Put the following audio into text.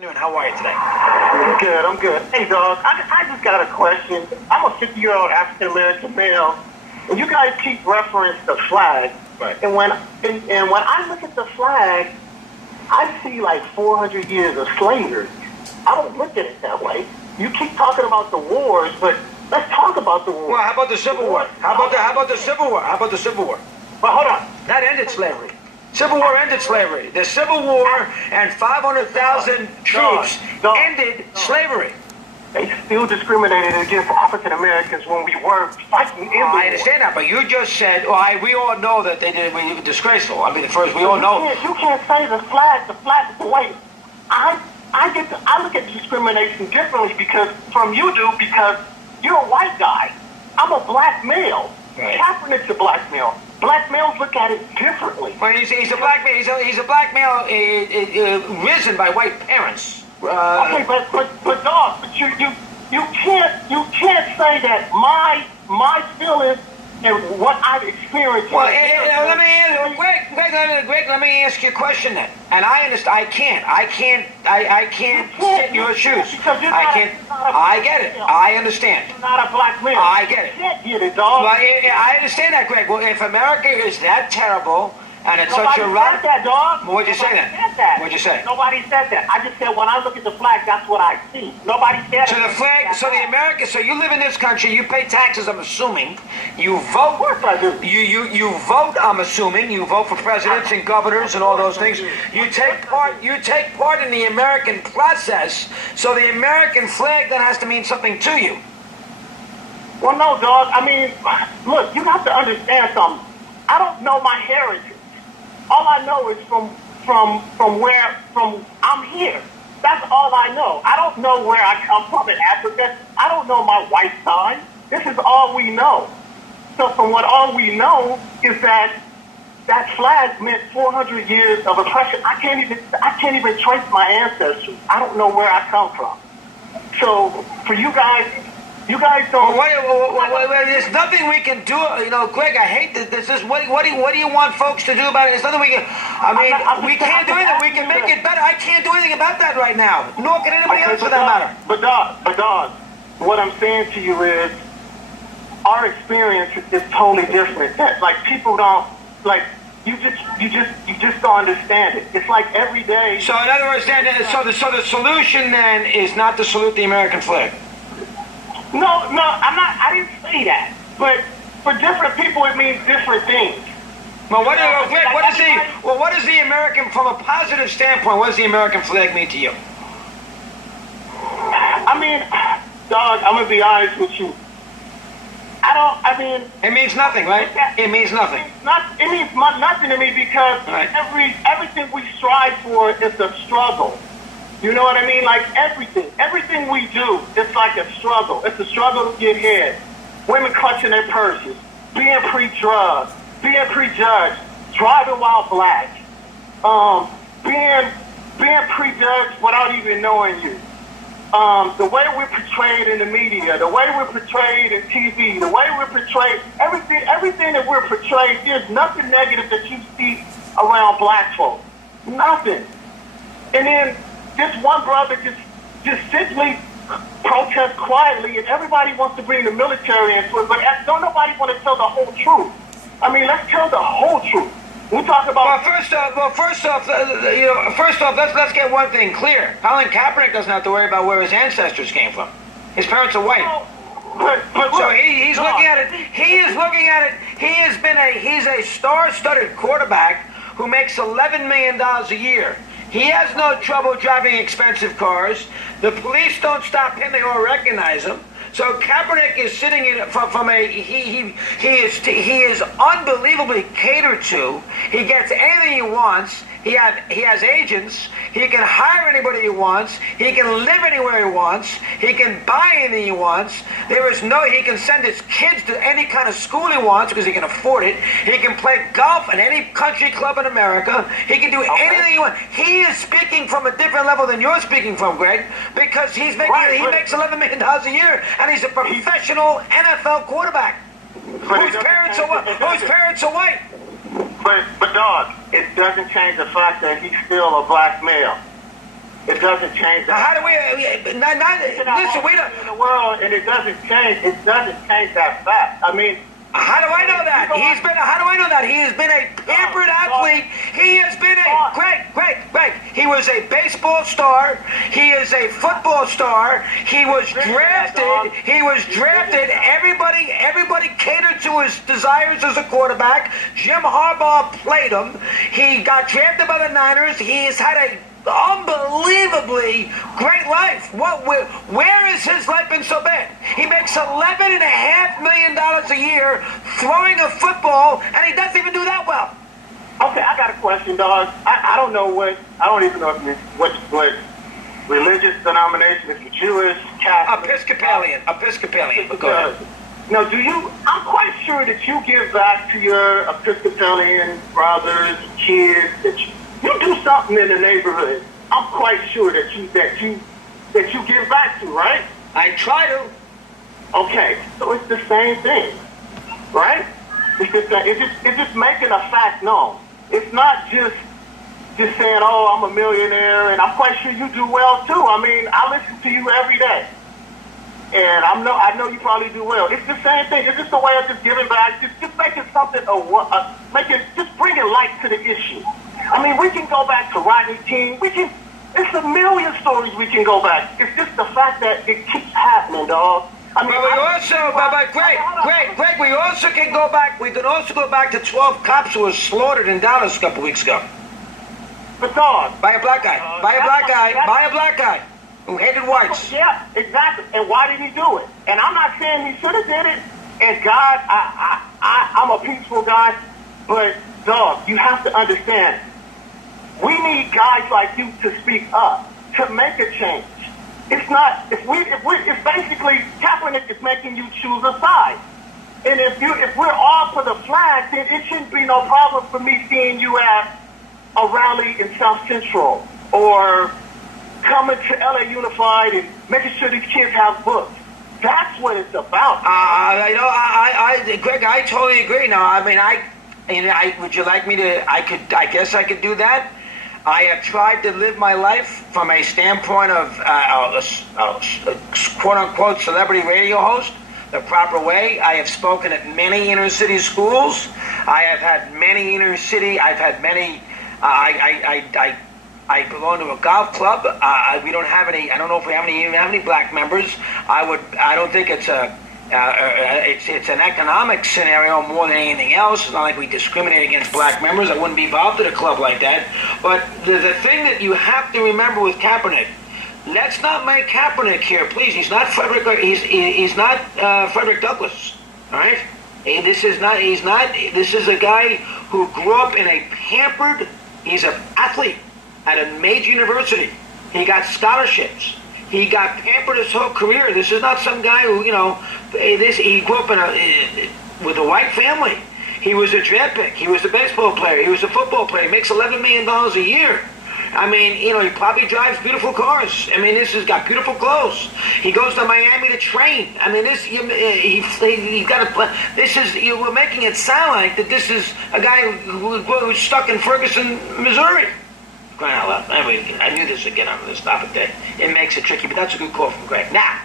How are you today? I'm good. Hey, dog, I just got a question. I'm a 50-year-old African-American male, and you guys keep referencing the flag. Right. And when I look at the flag, I see like 400 years of slavery. I don't look at it that way. You keep talking about the wars, but let's talk about the wars. Well, how about the Civil War? How about the Civil War? How about the Civil War? Well, hold on. That ended slavery. Civil War ended slavery. The Civil War and 500,000 troops ended slavery. They still discriminated against African Americans when we were fighting in the war. I understand that, but you just said, we all know that they did it disgraceful. I mean, we all know. You can't say the flag is white. I look at discrimination differently because you're a white guy. I'm a black male. Right. Kaepernick's a black male. Black males look at it differently. Well, he's a black male. He's a black male risen by white parents. Okay, but dog, but you can't say that my feelings and what I've experienced. Well, Greg, let me ask you a question then. And I understand. I can't sit in your shoes. I can't. I get it. I understand. You're not a black man. I get it. You can't get it, dog. Well, I understand that, Greg. Well, if America is that terrible and it's such a Nobody said that, dog. What'd you say then? What'd you say? Nobody said that. I just said when I look at the flag, that's what I see. Nobody said So the flag, so the America, so you live in this country, you pay taxes, I'm assuming. You vote. Of course I do. You vote, I'm assuming. You vote for presidents and governors and all those things. You take part in the American process. So the American flag then has to mean something to you. Well, no, dog. I mean, look, you have to understand something. I don't know my heritage. All I know is from where I'm here. That's all I know. I don't know where I come from in Africa. I don't know my white side. This is all we know. So from what all we know is that flag meant 400 years of oppression. I can't even trace my ancestry. I don't know where I come from. So for you guys don't. Well, there's nothing we can do. You know, Greg, I hate that. This is what do you want folks to do about it? There's nothing we can. I mean, we can't do anything. We can make it better. I can't do anything about that right now. Nor can anybody else for that matter. But dog, what I'm saying to you is, our experience is totally different. Like people don't like. You just don't understand it. It's like every day. So in other words, then, so the solution then is not to salute the American flag. No, I'm not. I didn't say that. But for different people, it means different things. Well, what does the American, from a positive standpoint, what does the American flag mean to you? I mean, dog, I'm gonna be honest with you. It means nothing, right? It means nothing. It means nothing to me because everything we strive for is a struggle. You know what I mean? Like everything we do, it's like a struggle. It's a struggle to get ahead. Women clutching their purses, being pre-drugged, being prejudged, driving while black, being prejudged without even knowing you. The way we're portrayed in the media, the way we're portrayed in TV, the way we're portrayed, everything that we're portrayed, there's nothing negative that you see around black folks. Nothing. And then this one brother just simply protests quietly, and everybody wants to bring the military into it, but don't nobody want to tell the whole truth. I mean, let's tell the whole truth. We talk about. First off, let's get one thing clear. Colin Kaepernick doesn't have to worry about where his ancestors came from. His parents are white. So he's looking at it. He is looking at it. He's a star-studded quarterback who makes $11 million a year. He has no trouble driving expensive cars. The police don't stop him; they all recognize him. So Kaepernick is sitting in he is unbelievably catered to. He gets anything he wants. He has agents. He can hire anybody he wants. He can live anywhere he wants. He can buy anything he wants. He can send his kids to any kind of school he wants because he can afford it. He can play golf in any country club in America. He can do anything he wants. He is speaking from a different level than you're speaking from, Greg, because he makes $11 million a year, and he's a professional NFL quarterback whose parents are white. But dog, it doesn't change the fact that he's still a black male. It doesn't change that. How do we? Listen, we don't. In the world, and it doesn't change. It doesn't change that fact. I mean. How do I know that? How do I know that? He has been a pampered athlete. He has been Greg. He was a baseball star. He is a football star. He was drafted. Everybody catered to his desires as a quarterback. Jim Harbaugh played him. He got drafted by the Niners. He has had a unbelievably great life. Where has his life been so bad? He makes $11.5 million a year throwing a football, and he doesn't even do that well. Okay, I got a question, dog. I don't know I don't even know what religious denomination is. Jewish, Catholic, Episcopalian. Go ahead. Now, I'm quite sure that you give back to your Episcopalian brothers, kids, that you do something in the neighborhood. I'm quite sure that you give back to, right? I try to. Okay, so it's the same thing, right? It's just making a fact known. It's not just saying, oh, I'm a millionaire, and I'm quite sure you do well too. I mean, I listen to you every day, and I know you probably do well. It's the same thing. It's just a way of just giving back, just making something just bringing light to the issue. I mean, we can go back to Rodney King. It's a million stories we can go back. It's just the fact that it keeps happening, dog. I mean, Greg, we also can go back. We can also go back to 12 cops who were slaughtered in Dallas a couple weeks ago. But dog, by a black guy who hated whites. Yeah, exactly. And why did he do it? And I'm not saying he should have did it. And God, I'm a peaceful guy, but dog, you have to understand. We need guys like you to speak up, to make a change. It's not, it's basically, Kaepernick is making you choose a side. And if we're all for the flag, then it shouldn't be no problem for me seeing you at a rally in South Central or coming to LA Unified and making sure these kids have books. That's what it's about. Greg, I totally agree. Now, I mean, would you like me to? I guess I could do that. I have tried to live my life from a standpoint of quote-unquote celebrity radio host the proper way. I have spoken at many inner city schools. I have had many inner city. I've had many. I belong to a golf club. We don't have any. I don't know if we even have any black members. I don't think it's it's an economic scenario more than anything else. It's not like we discriminate against black members. I wouldn't be involved in a club like that. But the thing that you have to remember with Kaepernick, let's not make Kaepernick here, please. He's not Frederick. He's not Frederick Douglass. All right. This is not. He's not. This is a guy who grew up in a pampered. He's an athlete at a major university. He got scholarships. He got pampered his whole career. This is not some guy who, he grew up with a white family. He was a draft pick. He was a baseball player. He was a football player. He makes $11 million a year. I mean, he probably drives beautiful cars. I mean, this has got beautiful clothes. He goes to Miami to train. I mean, he's got a plan. We're making it sound like that this is a guy who's stuck in Ferguson, Missouri. Crying out loud. I knew this would get on this topic. It makes it tricky, but that's a good call from Greg. Now,